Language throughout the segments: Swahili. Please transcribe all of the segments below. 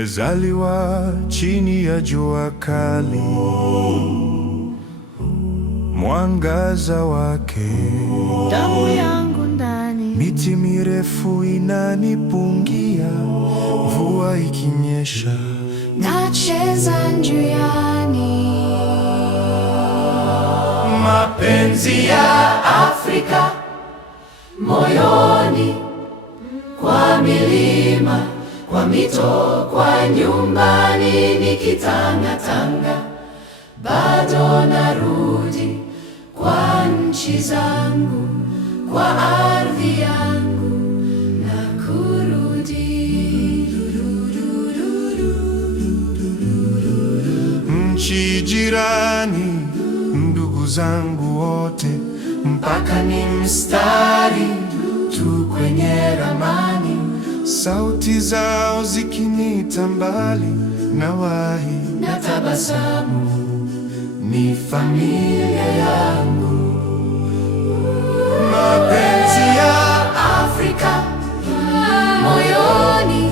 Nimezaliwa chini ya jua kali, mwangaza wake, damu yangu ndani. Miti mirefu inanipungia, mvua ikinyesha nacheza njiani. Mapenzi ya Afrika moyoni, kwa milima, kwa mito, kwa nyumbani, nikitangatanga bado narudi kwa nchi zangu, kwa ardhi yangu na kurudi. Nchi jirani, ndugu zangu wote, mpaka ni mstari tu kwenye ramani, sauti zao zikinita mbali, nawahi na tabasamu, ni familia yangu. mapenzi ya Afrika moyoni,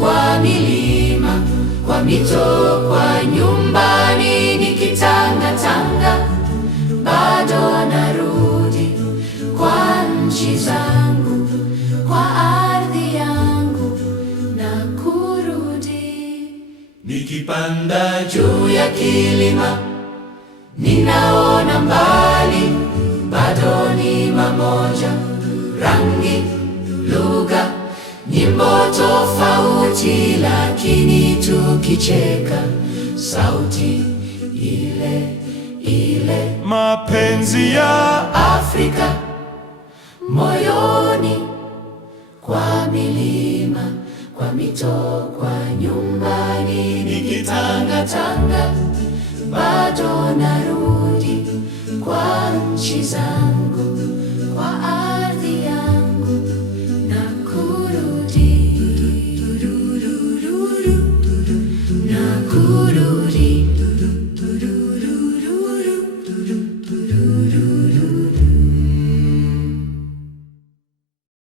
kwa milima, kwa mito, kwa nyumbani, nikitangatanga bado narudi kwa nchi zangu, kwa ardhi yangu na kurudi. Nikipanda juu ya kilima, ninaona mbali, bado ni mamoja, rangi, lugha, nyimbo tofauti, lakini tukicheka sauti ile ile. mapenzi ya Afrika moyoni, kwa milima, kwa mito, kwa nyumbani, nikitangatanga bado narudi kwa nchi zangu.